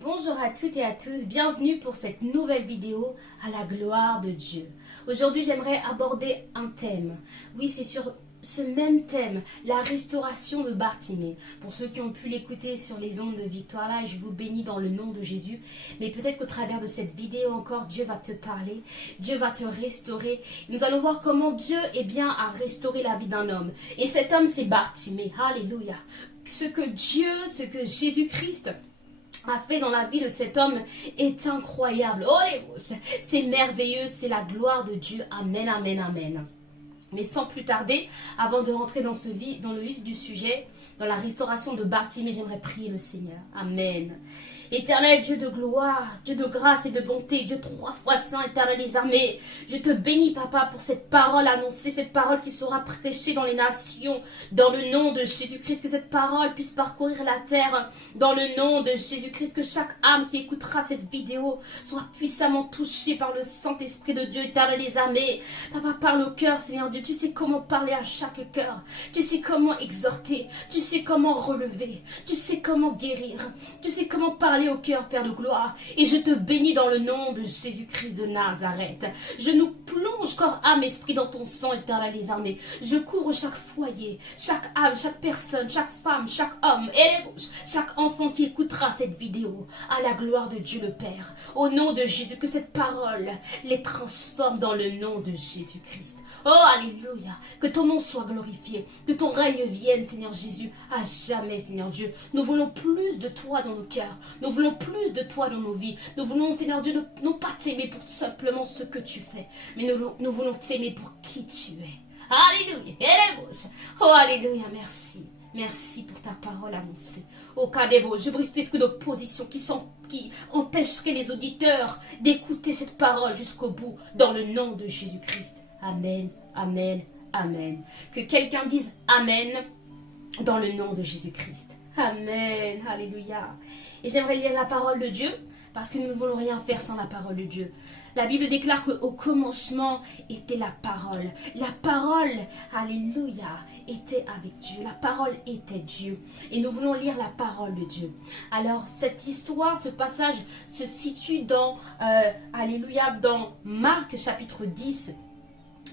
Bonjour à toutes et à tous, bienvenue pour cette nouvelle vidéo à la gloire de Dieu. Aujourd'hui, j'aimerais aborder un thème. Oui, c'est sur ce même thème, la restauration de Bartimée. Pour ceux qui ont pu l'écouter sur les ondes de Victoire là, je vous bénis dans le nom de Jésus. Mais peut-être qu'au travers de cette vidéo encore, Dieu va te parler, Dieu va te restaurer. Nous allons voir comment Dieu a restauré la vie d'un homme. Et cet homme, c'est Bartimée. Alléluia. Ce que Jésus-Christ a fait dans la vie de cet homme est incroyable. Oh, c'est merveilleux, c'est la gloire de Dieu. Amen, amen, amen. Mais sans plus tarder, avant de rentrer dans le vif du sujet, dans la restauration de Bartimée, j'aimerais prier le Seigneur. Amen. Éternel Dieu de gloire, Dieu de grâce et de bonté, Dieu 3 fois saint, éternel des armées, je te bénis, Papa, pour cette parole annoncée, cette parole qui sera prêchée dans les nations, dans le nom de Jésus-Christ, que cette parole puisse parcourir la terre, dans le nom de Jésus-Christ, que chaque âme qui écoutera cette vidéo soit puissamment touchée par le Saint-Esprit de Dieu, éternel des armées. Papa, parle au cœur, Seigneur Dieu, tu sais comment parler à chaque cœur, tu sais comment exhorter, tu sais comment relever, tu sais comment guérir, tu sais comment parler au cœur, Père de gloire. Et je te bénis dans le nom de Jésus-Christ de Nazareth. Je nous plonge corps, âme, esprit dans ton sang, éternel des armées. Je couvre chaque foyer, chaque âme, chaque personne, chaque femme, chaque homme, et chaque enfant qui écoutera cette vidéo, à la gloire de Dieu le Père. Au nom de Jésus, que cette parole les transforme dans le nom de Jésus-Christ. Oh, alléluia, que ton nom soit glorifié, que ton règne vienne, Seigneur Jésus, à jamais, Seigneur Dieu. Nous voulons plus de toi dans nos cœurs, nous voulons plus de toi dans nos vies. Nous voulons, Seigneur Dieu, non pas t'aimer pour simplement ce que tu fais, mais nous voulons t'aimer pour qui tu es. Alléluia, oh, alléluia, merci. Merci pour ta parole annoncée. Au cas des je brise tout esprit d'opposition qui empêcherait les auditeurs d'écouter cette parole jusqu'au bout, dans le nom de Jésus-Christ. Amen, amen, amen. Que quelqu'un dise Amen dans le nom de Jésus-Christ. Amen, alléluia. Et j'aimerais lire la parole de Dieu parce que nous ne voulons rien faire sans la parole de Dieu. La Bible déclare qu'au commencement était la parole. La parole, alléluia, était avec Dieu. La parole était Dieu. Et nous voulons lire la parole de Dieu. Alors, cette histoire, ce passage se situe dans, alléluia, dans Marc chapitre 10,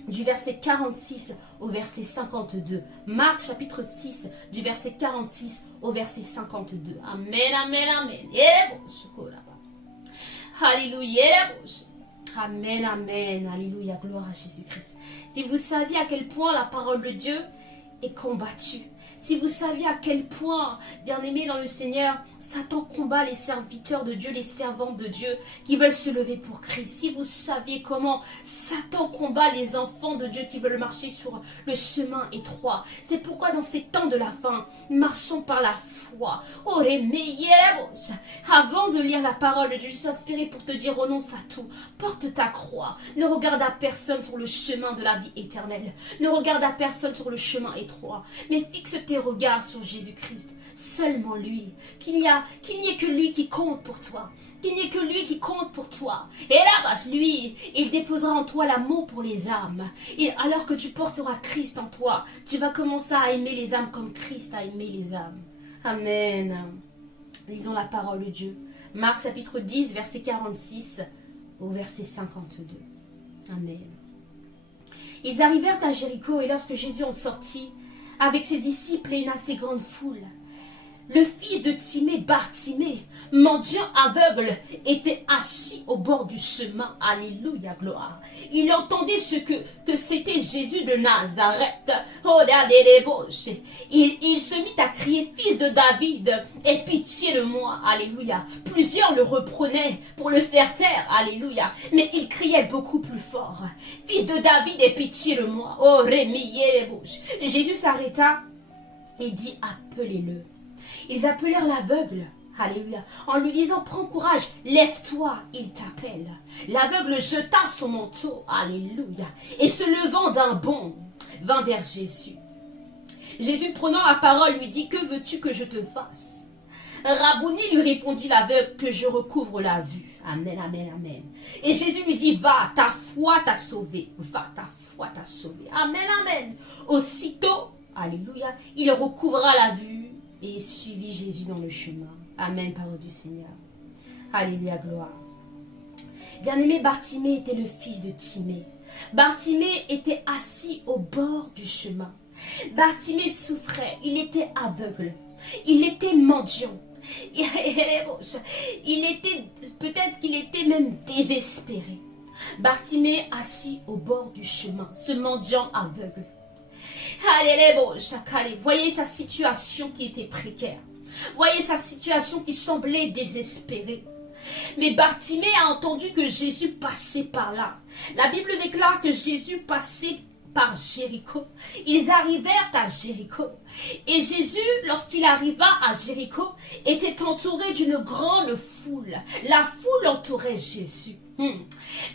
du verset 46 au verset 52. Marc chapitre 6, du verset 46 au verset 52. Amen, amen, amen. Alléluia. Amen, amen. Alléluia. Gloire à Jésus-Christ. Si vous saviez à quel point la parole de Dieu est combattue, si vous saviez à quel point, bien-aimés dans le Seigneur, Satan combat les serviteurs de Dieu, les servantes de Dieu qui veulent se lever pour Christ. Si vous saviez comment Satan combat les enfants de Dieu qui veulent marcher sur le chemin étroit. C'est pourquoi dans ces temps de la fin, marchons par la foi. Avant de lire la parole de Dieu, je suis inspirée pour te dire renonce à tout. Porte ta croix. Ne regarde à personne sur le chemin de la vie éternelle. Ne regarde à personne sur le chemin étroit. Mais fixe tes regards sur Jésus-Christ, seulement lui, qu'il n'y ait que lui qui compte pour toi, qu'il n'y ait que lui qui compte pour toi. Et là-bas, lui, il déposera en toi l'amour pour les âmes. Et alors que tu porteras Christ en toi, tu vas commencer à aimer les âmes comme Christ a aimé les âmes. Amen. Lisons la parole de Dieu. Marc chapitre 10, verset 46 au verset 52. Amen. Ils arrivèrent à Jéricho et lorsque Jésus en sortit, avec ses disciples et une assez grande foule, le fils de Timée, Bartimée, mendiant aveugle, était assis au bord du chemin. Alléluia, gloire. Il entendait que c'était Jésus de Nazareth. Il se mit à crier, fils de David, aie pitié de moi. Alléluia. Plusieurs le reprenaient pour le faire taire. Alléluia. Mais il criait beaucoup plus fort. Fils de David, aie pitié de moi. Oh, Jésus s'arrêta et dit, appelez-le. Ils appelèrent l'aveugle, alléluia, en lui disant, prends courage, lève-toi, il t'appelle. L'aveugle jeta son manteau, alléluia, et se levant d'un bond, vint vers Jésus. Jésus, prenant la parole, lui dit, que veux-tu que je te fasse? Rabouni, lui répondit l'aveugle, que je recouvre la vue. Amen, amen, amen. Et Jésus lui dit, va, ta foi t'a sauvé, va, ta foi t'a sauvé. Amen, amen. Aussitôt, alléluia, il recouvra la vue et suivit Jésus dans le chemin. Amen, parole du Seigneur. Alléluia, gloire. Bien-aimé, Bartimée était le fils de Timée. Bartimée était assis au bord du chemin. Bartimée souffrait, il était aveugle, il était mendiant. Peut-être qu'il était même désespéré. Bartimée assis au bord du chemin, ce mendiant aveugle. Voyez sa situation qui était précaire. Voyez sa situation qui semblait désespérée. Mais Bartimée a entendu que Jésus passait par là. La Bible déclare que Jésus passait par Jéricho. Ils arrivèrent à Jéricho. Et Jésus, lorsqu'il arriva à Jéricho, était entouré d'une grande foule. La foule entourait Jésus.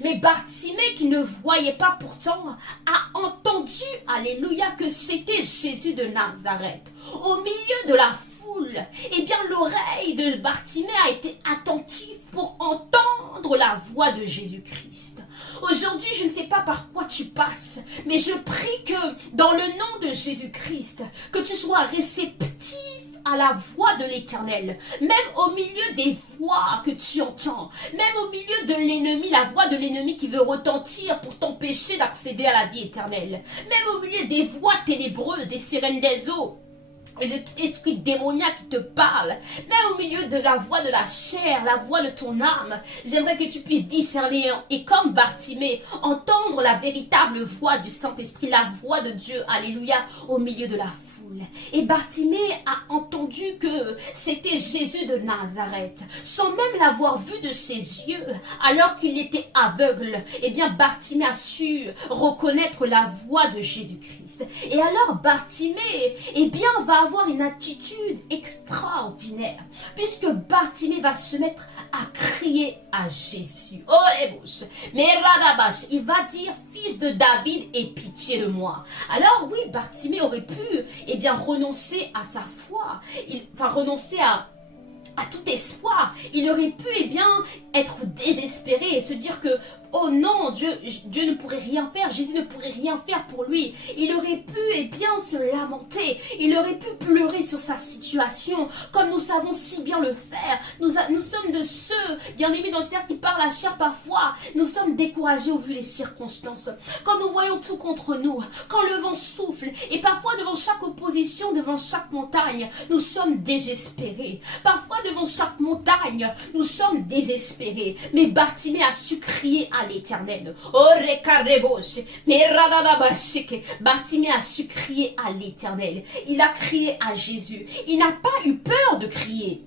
Mais Bartimée, qui ne voyait pas pourtant, a entendu, alléluia, que c'était Jésus de Nazareth. Au milieu de la foule, eh bien l'oreille de Bartimée a été attentive pour entendre la voix de Jésus-Christ. Aujourd'hui, je ne sais pas par quoi tu passes, mais je prie que dans le nom de Jésus-Christ, que tu sois réceptif à la voix de l'Éternel, même au milieu des voix que tu entends, même au milieu de l'ennemi, la voix de l'ennemi qui veut retentir pour t'empêcher d'accéder à la vie éternelle, même au milieu des voix ténébreuses, des sirènes des eaux, et de tout esprit démoniaque qui te parle, même au milieu de la voix de la chair, la voix de ton âme, j'aimerais que tu puisses discerner et comme Bartimée, entendre la véritable voix du Saint-Esprit, la voix de Dieu, alléluia, au milieu de la foule. Et Bartimée a entendu que c'était Jésus de Nazareth, sans même l'avoir vu de ses yeux, alors qu'il était aveugle. Eh bien, Bartimée a su reconnaître la voix de Jésus-Christ. Et alors, Bartimée, eh bien, va avoir une attitude extraordinaire, puisque Bartimée va se mettre à crier à Jésus. Oh, les bouches. Mais Radabash, il va dire, fils de David, aie pitié de moi. Alors, oui, Bartimée aurait pu, eh bien, renoncer à sa foi, renoncer à tout espoir. Il aurait pu, eh bien, être désespéré et se dire que, oh non, Dieu ne pourrait rien faire, Jésus ne pourrait rien faire pour lui. Il aurait pu, eh bien, se lamenter. Il aurait pu pleurer sur sa situation, comme nous savons si bien le faire. Nous sommes de ceux, bien aimés dans le Seigneur, qui par la chair parfois, nous sommes découragés au vu des circonstances. Quand nous voyons tout contre nous, quand le vent souffle, et parfois devant chaque opposition, devant chaque montagne, nous sommes désespérés. Parfois devant chaque montagne, nous sommes désespérés. Mais Bartimée a su crier à l'Éternel. Bartimée a su crier à l'Éternel. Il a crié à Jésus. Il n'a pas eu peur de crier.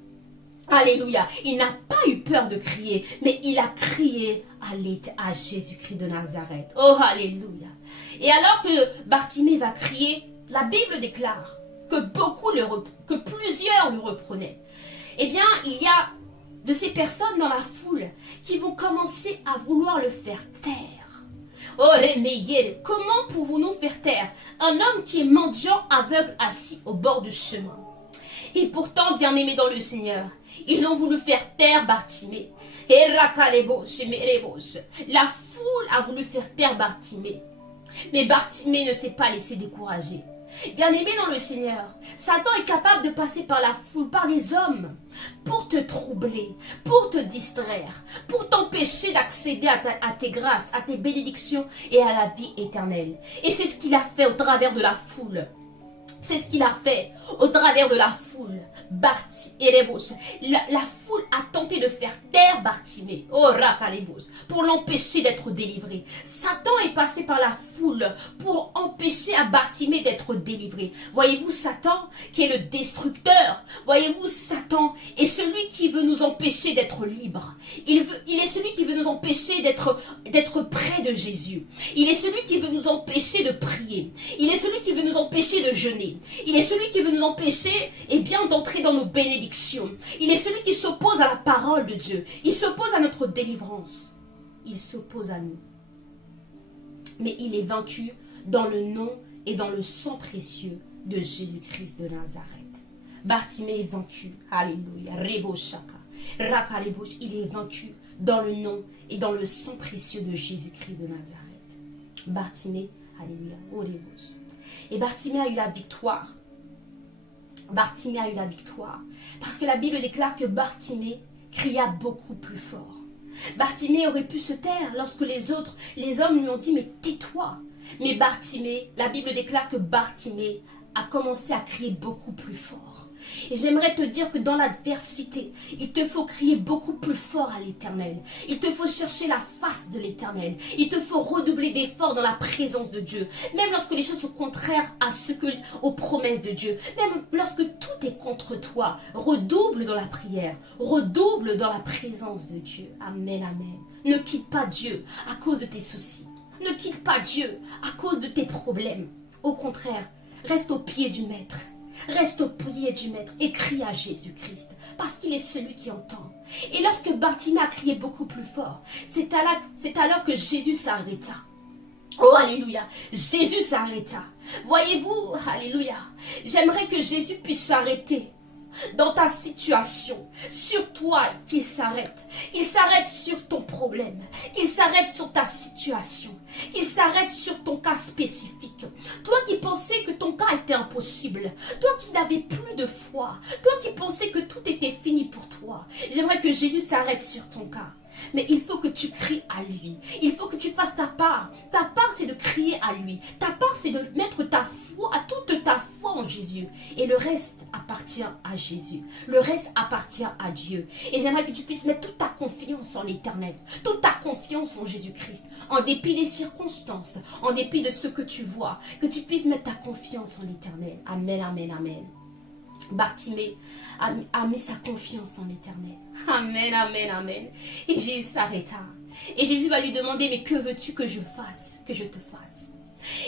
Alléluia. Il n'a pas eu peur de crier, mais il a crié à Jésus-Christ de Nazareth. Oh, alléluia. Et alors que Bartimée va crier, la Bible déclare que plusieurs le reprenaient. Eh bien, il y a de ces personnes dans la foule qui vont commencer à vouloir le faire taire. Oh, Remeyel, comment pouvons-nous faire taire un homme qui est mendiant, aveugle, assis au bord du chemin? Et pourtant, bien-aimés dans le Seigneur, ils ont voulu faire taire Bartimée. La foule a voulu faire taire Bartimée. Mais Bartimée ne s'est pas laissé décourager. Bien-aimé dans le Seigneur, Satan est capable de passer par la foule, par les hommes, pour te troubler, pour te distraire, pour t'empêcher d'accéder à tes grâces, à tes bénédictions et à la vie éternelle. Et c'est ce qu'il a fait au travers de la foule. C'est ce qu'il a fait au travers de la foule. La foule a tenté de faire taire Bartimée, pour l'empêcher d'être délivré. Satan est passé par la foule pour empêcher à Bartimée d'être délivré. Voyez-vous Satan qui est le destructeur. Voyez-vous Satan est celui qui veut nous empêcher d'être libres. Il est celui qui veut nous empêcher d'être près de Jésus. Il est celui qui veut nous empêcher de prier. Il est celui qui veut nous empêcher de jeûner. Il est celui qui veut nous empêcher, eh bien, d'entrer dans nos bénédictions. Il est celui qui s'oppose à la parole de Dieu. Il s'oppose à notre délivrance. Il s'oppose à nous. Mais il est vaincu dans le nom et dans le sang précieux de Jésus-Christ de Nazareth. Bartimée est vaincu. Alléluia. Rebo Shaka. Rakarebosh. Il est vaincu dans le nom et dans le sang précieux de Jésus-Christ de Nazareth. Bartimée, alléluia. Orebosh. Et Bartimée a eu la victoire. Bartimée a eu la victoire. Parce que la Bible déclare que Bartimée cria beaucoup plus fort. Bartimée aurait pu se taire lorsque les hommes lui ont dit « mais tais-toi ». Mais Bartimée, la Bible déclare que Bartimée a commencé à crier beaucoup plus fort. Et j'aimerais te dire que dans l'adversité, il te faut crier beaucoup plus fort à l'Éternel. Il te faut chercher la face de l'Éternel. Il te faut redoubler d'efforts dans la présence de Dieu. Même lorsque les choses sont contraires aux promesses de Dieu. Même lorsque tout est contre toi. Redouble dans la prière. Redouble dans la présence de Dieu. Amen, amen. Ne quitte pas Dieu à cause de tes soucis. Ne quitte pas Dieu à cause de tes problèmes. Au contraire, reste au pied du Maître. Reste au pied du Maître et crie à Jésus-Christ, parce qu'il est celui qui entend. Et lorsque Bartimée a crié beaucoup plus fort, c'est alors que Jésus s'arrêta. Oh, alléluia, Jésus s'arrêta. Voyez-vous, alléluia, j'aimerais que Jésus puisse s'arrêter dans ta situation, sur toi, qu'il s'arrête. Qu'il s'arrête sur ton problème, qu'il s'arrête sur ta situation, qu'il s'arrête sur ton cas spécifique. Toi qui pensais que ton cas était impossible, toi qui n'avais plus de foi, toi qui pensais que tout était fini pour toi, j'aimerais que Jésus s'arrête sur ton cas. Mais il faut que tu cries à lui. Il faut que tu fasses ta part. Ta part, c'est de crier à lui. Ta part, c'est de mettre ta foi, toute ta foi en Jésus. Et le reste appartient à Jésus. Le reste appartient à Dieu. Et j'aimerais que tu puisses mettre toute ta confiance en l'Éternel. Toute ta confiance en Jésus-Christ. En dépit des circonstances. En dépit de ce que tu vois. Que tu puisses mettre ta confiance en l'Éternel. Amen, amen, amen. Bartimée a mis sa confiance en l'Éternel. Amen, amen, amen. Et Jésus s'arrêta. Et Jésus va lui demander, mais que veux-tu que je fasse, que je te fasse?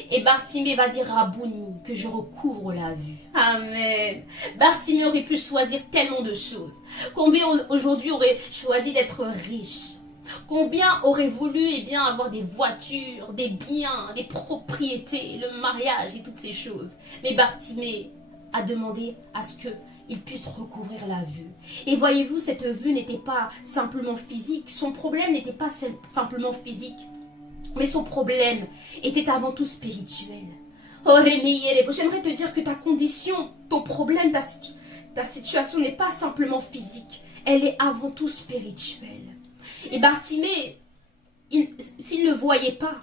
Et Bartimée va dire, Rabouni, que je recouvre la vue. Amen. Bartimée aurait pu choisir tellement de choses. Combien aujourd'hui aurait choisi d'être riche? Combien aurait voulu avoir des voitures, des biens, des propriétés, le mariage et toutes ces choses? Mais Bartimée a demandé à ce qu'il puisse recouvrir la vue. Et voyez-vous, cette vue n'était pas simplement physique. Son problème n'était pas simplement physique. Mais son problème était avant tout spirituel. Oh Rémi, j'aimerais te dire que ta condition, ton problème, ta situation n'est pas simplement physique. Elle est avant tout spirituelle. Et Bartimée, s'il ne le voyait pas,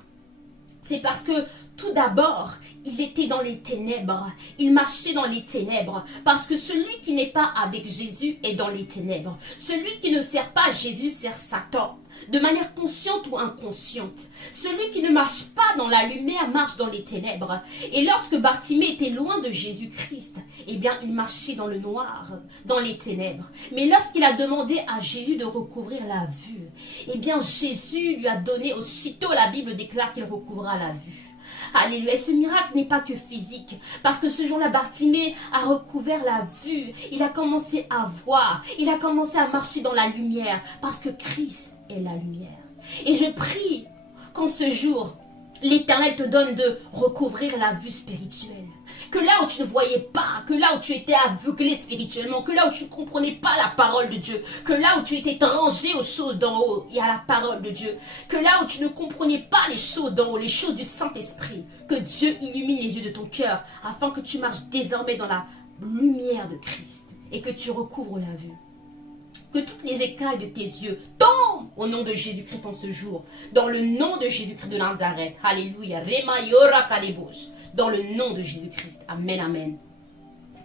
c'est parce que tout d'abord, il était dans les ténèbres. Il marchait dans les ténèbres. Parce que celui qui n'est pas avec Jésus est dans les ténèbres. Celui qui ne sert pas Jésus sert Satan. De manière consciente ou inconsciente. Celui qui ne marche pas dans la lumière marche dans les ténèbres. Et lorsque Bartimée était loin de Jésus-Christ, il marchait dans le noir, dans les ténèbres. Mais lorsqu'il a demandé à Jésus de recouvrir la vue, Jésus lui a donné aussitôt, la Bible déclare qu'il recouvra la vue. Alléluia. Et ce miracle n'est pas que physique. Parce que ce jour-là, Bartimée a recouvert la vue. Il a commencé à voir. Il a commencé à marcher dans la lumière. Parce que Christ est la lumière. Et je prie qu'en ce jour, l'Éternel te donne de recouvrir la vue spirituelle. Que là où tu ne voyais pas, que là où tu étais aveuglé spirituellement, que là où tu ne comprenais pas la parole de Dieu, que là où tu étais rangé aux choses d'en haut et à la parole de Dieu, que là où tu ne comprenais pas les choses d'en haut, les choses du Saint-Esprit, que Dieu illumine les yeux de ton cœur afin que tu marches désormais dans la lumière de Christ et que tu recouvres la vue. Que toutes les écailles de tes yeux tombent au nom de Jésus-Christ en ce jour. Dans le nom de Jésus-Christ de Nazareth. Alléluia. Dans le nom de Jésus-Christ. Amen, amen.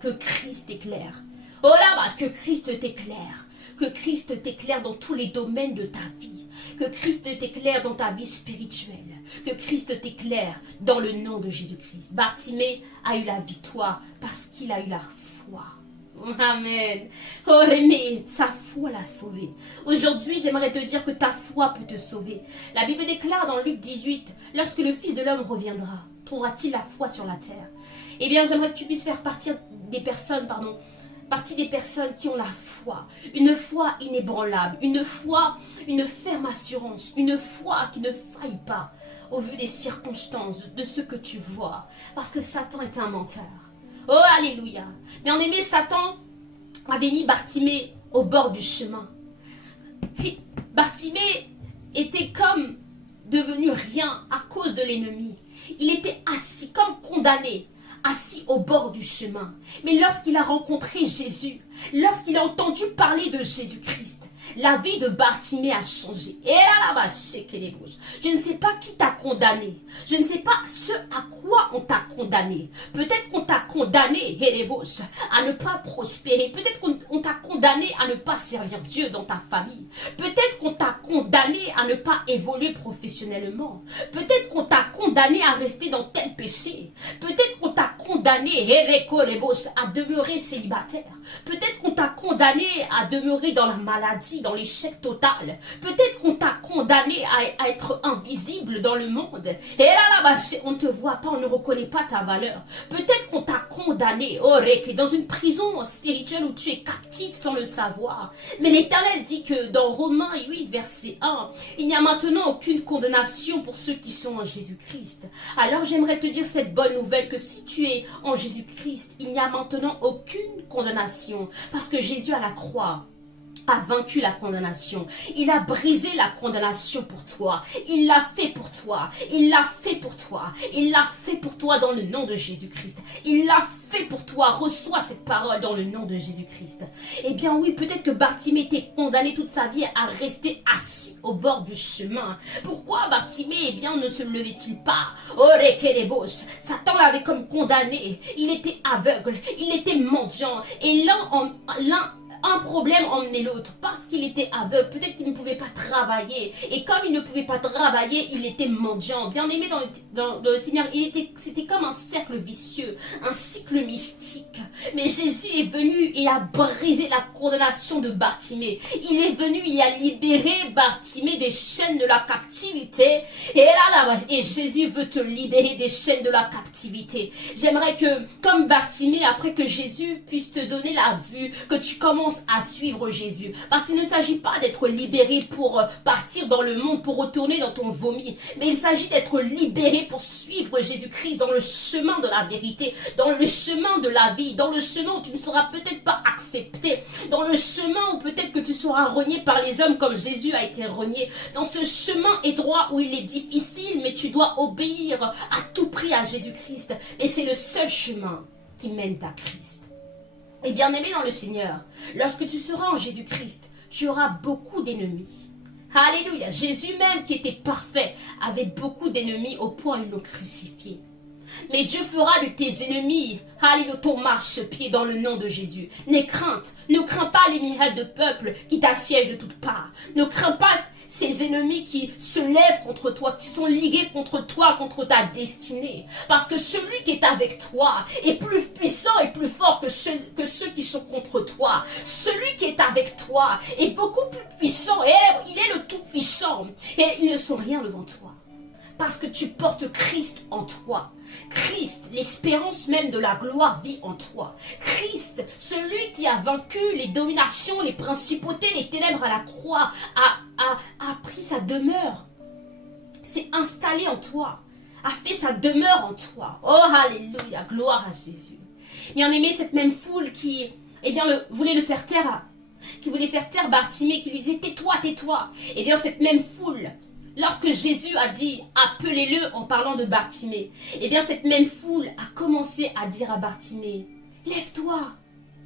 Que Christ t'éclaire. Oh là, que Christ t'éclaire. Que Christ t'éclaire dans tous les domaines de ta vie. Que Christ t'éclaire dans ta vie spirituelle. Que Christ t'éclaire dans le nom de Jésus-Christ. Bartimée a eu la victoire parce qu'il a eu la foi. Amen. Oh Rémi, sa foi l'a sauvé. Aujourd'hui, j'aimerais te dire que ta foi peut te sauver. La Bible déclare dans Luc 18, lorsque le Fils de l'homme reviendra, trouvera-t-il la foi sur la terre? J'aimerais que tu puisses faire partie des personnes qui ont la foi. Une foi inébranlable, une foi, une ferme assurance, une foi qui ne faille pas au vu des circonstances, de ce que tu vois. Parce que Satan est un menteur. Oh, alléluia. Mais en aimé, Satan avait mis Bartimée au bord du chemin. Et Bartimée était comme devenu rien à cause de l'ennemi. Il était assis, comme condamné, assis au bord du chemin. Mais lorsqu'il a rencontré Jésus, lorsqu'il a entendu parler de Jésus-Christ, la vie de Bartimée a changé. Et là, je ne sais pas qui t'a condamné. Je ne sais pas ce à quoi on t'a condamné. Peut-être qu'on t'a condamné, à ne pas prospérer. Peut-être qu'on t'a condamné à ne pas servir Dieu dans ta famille. Peut-être qu'on t'a condamné à ne pas évoluer professionnellement. Peut-être qu'on t'a condamné à rester dans tel péché. Peut-être qu'on t'a condamné, à demeurer célibataire. Peut-être qu'on t'a condamné à demeurer dans la maladie, dans l'échec total. Peut-être qu'on t'a condamné à être invisible dans le monde. Et là, on ne te voit pas, on ne reconnaît pas ta valeur. Peut-être qu'on t'a condamné, dans une prison spirituelle où tu es captif sans le savoir. Mais l'Éternel dit que dans Romains 8, verset 1, il n'y a maintenant aucune condamnation pour ceux qui sont en Jésus-Christ. Alors j'aimerais te dire cette bonne nouvelle que si tu es en Jésus-Christ, il n'y a maintenant aucune condamnation. Parce que Jésus à la croix a vaincu la condamnation. Il a brisé la condamnation pour toi. Il l'a fait pour toi. Il l'a fait pour toi. Il l'a fait pour toi dans le nom de Jésus-Christ. Il l'a fait pour toi. Reçois cette parole dans le nom de Jésus-Christ. Eh bien oui, peut-être que Bartimée était condamné toute sa vie à rester assis au bord du chemin. Pourquoi Bartimée, eh bien, ne se levait-il pas? Satan l'avait comme condamné. Il était aveugle. Il était mendiant. Et un problème emmenait l'autre parce qu'il était aveugle. Peut-être qu'il ne pouvait pas travailler. Et comme il ne pouvait pas travailler, il était mendiant. Bien aimé dans le Seigneur, c'était comme un cercle vicieux, un cycle mystique. Mais Jésus est venu et a brisé la condamnation de Bartimée. Il est venu, il a libéré Bartimée des chaînes de la captivité. Et Jésus veut te libérer des chaînes de la captivité. J'aimerais que, comme Bartimée, après que Jésus puisse te donner la vue, que tu commences à suivre Jésus. Parce qu'il ne s'agit pas d'être libéré pour partir dans le monde, pour retourner dans ton vomi. Mais il s'agit d'être libéré pour suivre Jésus-Christ dans le chemin de la vérité, dans le chemin de la vie, dans le chemin où tu ne seras peut-être pas accepté, dans le chemin où peut-être que tu seras renié par les hommes comme Jésus a été renié, dans ce chemin étroit où il est difficile, mais tu dois obéir à tout prix à Jésus-Christ. Et c'est le seul chemin qui mène à Christ. Et bien aimé dans le Seigneur, lorsque tu seras en Jésus-Christ, tu auras beaucoup d'ennemis. Alléluia. Jésus même qui était parfait avait beaucoup d'ennemis au point où ils l'ont crucifié. Mais Dieu fera de tes ennemis, alléluia, ton marchepied dans le nom de Jésus. N'aie crainte, ne crains pas les myriades de peuples qui t'assiègent de toutes parts. Ne crains pas ces ennemis qui se lèvent contre toi, qui sont ligués contre toi, contre ta destinée. Parce que celui qui est avec toi est plus puissant et plus fort que ceux qui sont contre toi. Celui qui est avec toi est beaucoup plus puissant et il est le tout-puissant. Et ils ne sont rien devant toi. Parce que tu portes Christ en toi. Christ, l'espérance même de la gloire vit en toi. Christ, celui qui a vaincu les dominations, les principautés, les ténèbres à la croix, a pris sa demeure. S'est installé en toi. A fait sa demeure en toi. Oh, alléluia, gloire à Jésus. Bien aimé, cette même foule qui, voulait le faire taire, qui voulait faire taire Bartimée, qui lui disait tais-toi, tais-toi. Eh bien, cette même foule, lorsque Jésus a dit « appelez-le » en parlant de Bartimée, eh bien cette même foule a commencé à dire à Bartimée « lève-toi,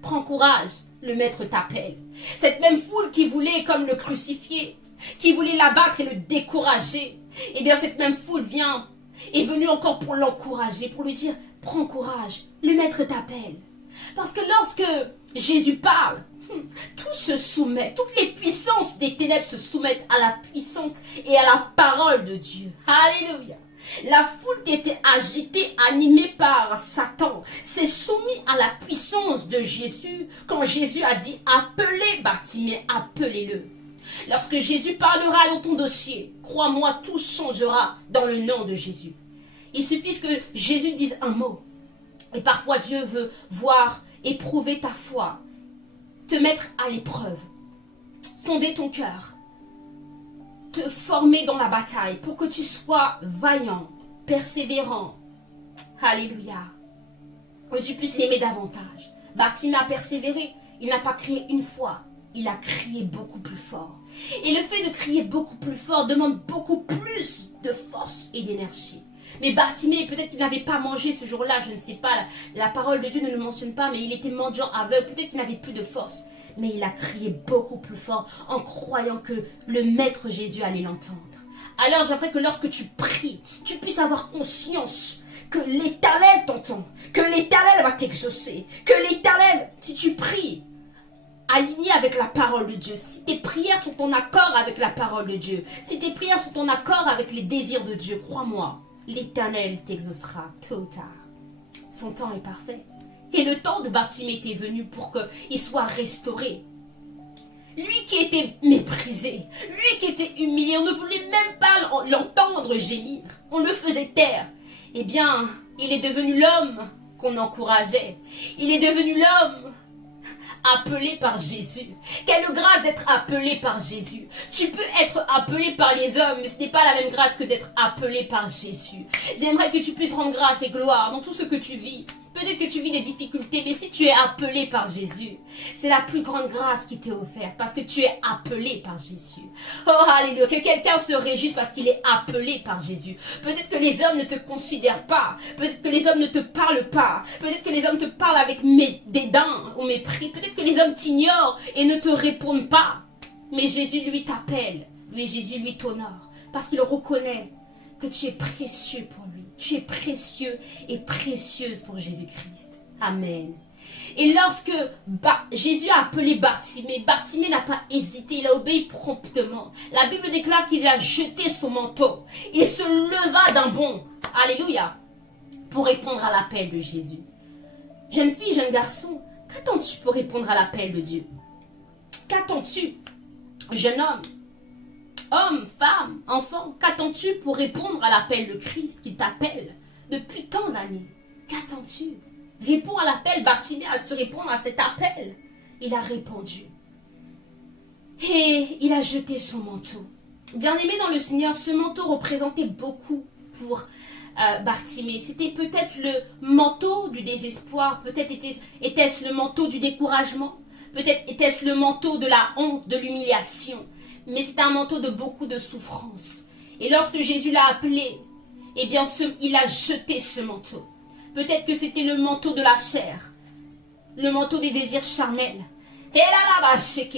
prends courage, le maître t'appelle ». Cette même foule qui voulait comme le crucifier, qui voulait l'abattre et le décourager, eh bien cette même foule est venue encore pour l'encourager, pour lui dire « prends courage, le maître t'appelle ». Parce que lorsque Jésus parle, tout se soumet, toutes les puissances des ténèbres se soumettent à la puissance et à la parole de Dieu. Alléluia. La foule qui était agitée, animée par Satan, s'est soumise à la puissance de Jésus quand Jésus a dit « appelez Bartimée, appelez-le ». Lorsque Jésus parlera dans ton dossier, crois-moi, tout changera dans le nom de Jésus. Il suffit que Jésus dise un mot. Et parfois Dieu veut voir, éprouver ta foi, te mettre à l'épreuve, sonder ton cœur, te former dans la bataille pour que tu sois vaillant, persévérant. Alléluia. Que tu puisses l'aimer davantage. Bartimée a persévéré. Il n'a pas crié une fois. Il a crié beaucoup plus fort. Et le fait de crier beaucoup plus fort demande beaucoup plus de force et d'énergie. Mais Bartimée, peut-être qu'il n'avait pas mangé ce jour-là, je ne sais pas. La parole de Dieu ne le mentionne pas, mais il était mendiant aveugle. Peut-être qu'il n'avait plus de force. mais il a crié beaucoup plus fort en croyant que le Maître Jésus allait l'entendre. Alors j'aimerais que lorsque tu pries, tu puisses avoir conscience que l'Éternel t'entend, que l'Éternel va t'exaucer, que l'Éternel, si tu pries, aligné avec la parole de Dieu, si tes prières sont en accord avec la parole de Dieu, si tes prières sont en accord avec les désirs de Dieu, crois-moi, l'Éternel t'exaucera tôt ou tard. Son temps est parfait. Et le temps de Bartimée était venu pour qu'il soit restauré. Lui qui était méprisé, lui qui était humilié, on ne voulait même pas l'entendre gémir, on le faisait taire. Eh bien, il est devenu l'homme qu'on encourageait. Il est devenu l'homme appelé par Jésus. Quelle grâce d'être appelé par Jésus. Tu peux être appelé par les hommes, mais ce n'est pas la même grâce que d'être appelé par Jésus. J'aimerais que tu puisses rendre grâce et gloire dans tout ce que tu vis. Peut-être que tu vis des difficultés, mais si tu es appelé par Jésus, c'est la plus grande grâce qui t'est offerte parce que tu es appelé par Jésus. Oh, alléluia, que quelqu'un se réjouisse parce qu'il est appelé par Jésus. Peut-être que les hommes ne te considèrent pas, peut-être que les hommes ne te parlent pas, peut-être que les hommes te parlent avec dédain ou mépris, peut-être que les hommes t'ignorent et ne te répondent pas. Mais Jésus, lui, t'appelle, lui, Jésus, lui, t'honore parce qu'il reconnaît que tu es précieux pour lui. Tu es précieux et précieuse pour Jésus-Christ. Amen. Et lorsque Jésus a appelé Bartimée, Bartimée n'a pas hésité, il a obéi promptement. La Bible déclare qu'il a jeté son manteau. Il se leva d'un bond. Alléluia. Pour répondre à l'appel de Jésus. Jeune fille, jeune garçon, qu'attends-tu pour répondre à l'appel de Dieu? Qu'attends-tu, jeune homme? Homme, femme, enfant, qu'attends-tu pour répondre à l'appel de Christ qui t'appelle depuis tant d'années? Qu'attends-tu? Réponds à l'appel. Bartimée a su répondre à cet appel. Il a répondu. Et il a jeté son manteau. Bien-aimé dans le Seigneur, ce manteau représentait beaucoup pour Bartimée. C'était peut-être le manteau du désespoir. Peut-être était-ce le manteau du découragement. Peut-être était-ce le manteau de la honte, de l'humiliation. Mais c'est un manteau de beaucoup de souffrance. Et lorsque Jésus l'a appelé, eh bien, il a jeté ce manteau. Peut-être que c'était le manteau de la chair, le manteau des désirs charnels. Et là,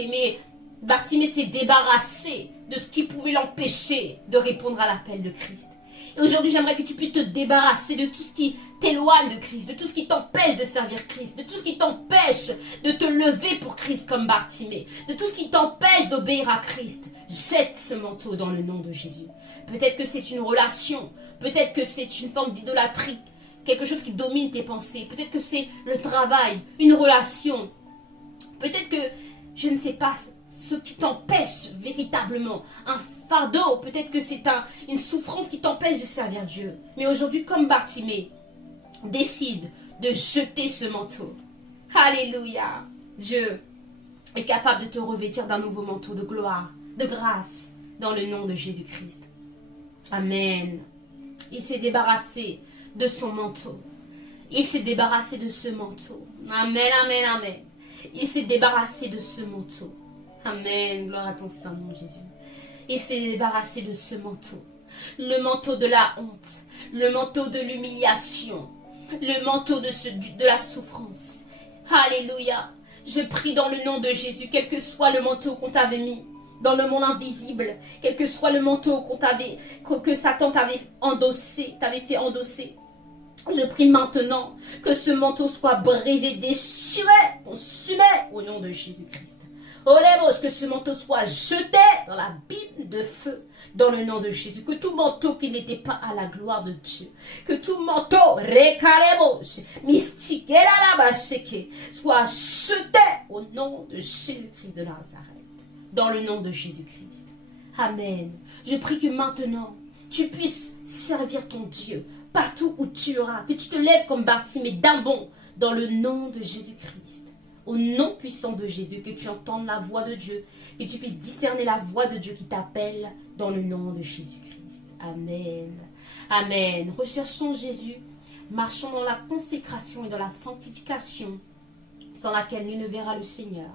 mais Bartimée s'est débarrassé de ce qui pouvait l'empêcher de répondre à l'appel de Christ. Et aujourd'hui, j'aimerais que tu puisses te débarrasser de tout ce qui t'éloigne de Christ, de tout ce qui t'empêche de servir Christ, de tout ce qui t'empêche de te lever pour Christ comme Bartimée, de tout ce qui t'empêche d'obéir à Christ. Jette ce manteau dans le nom de Jésus. Peut-être que c'est une relation, peut-être que c'est une forme d'idolâtrie, quelque chose qui domine tes pensées, peut-être que c'est le travail, une relation, peut-être que, je ne sais pas, ce qui t'empêche véritablement, un fardeau, peut-être que c'est une souffrance qui t'empêche de servir Dieu. Mais aujourd'hui, comme Bartimée, décide de jeter ce manteau. Alléluia. Dieu est capable de te revêtir d'un nouveau manteau de gloire, de grâce, dans le nom de Jésus-Christ. Amen. Il s'est débarrassé de son manteau. Il s'est débarrassé de ce manteau. Amen, amen, amen. Il s'est débarrassé de ce manteau. Amen. Gloire à ton Saint-Nom, Jésus. Il s'est débarrassé de ce manteau. Le manteau de la honte. Le manteau de l'humiliation. Le manteau de la souffrance. Alléluia. Je prie dans le nom de Jésus, quel que soit le manteau qu'on t'avait mis dans le monde invisible, quel que soit le manteau que Satan t'avait fait endosser. Je prie maintenant que ce manteau soit brisé, déchiré, consumé au nom de Jésus-Christ. Que ce manteau soit jeté dans la Bible de feu, dans le nom de Jésus. Que tout manteau qui n'était pas à la gloire de Dieu, que tout manteau, mystique, soit jeté au nom de Jésus-Christ de Nazareth, dans le nom de Jésus-Christ. Amen. Je prie que maintenant, tu puisses servir ton Dieu partout où tu iras, que tu te lèves comme Bartimée d'un bond, dans le nom de Jésus-Christ. Au nom puissant de Jésus, que tu entendes la voix de Dieu, que tu puisses discerner la voix de Dieu qui t'appelle dans le nom de Jésus-Christ. Amen. Amen. Recherchons Jésus, marchons dans la consécration et dans la sanctification, sans laquelle nul ne verra le Seigneur.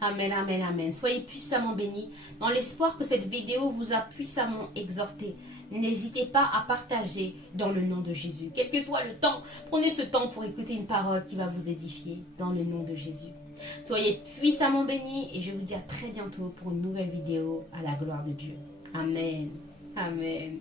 Amen, amen, amen. Soyez puissamment bénis, dans l'espoir que cette vidéo vous a puissamment exhorté. N'hésitez pas à partager dans le nom de Jésus. Quel que soit le temps, prenez ce temps pour écouter une parole qui va vous édifier dans le nom de Jésus. Soyez puissamment bénis et je vous dis à très bientôt pour une nouvelle vidéo à la gloire de Dieu. Amen. Amen.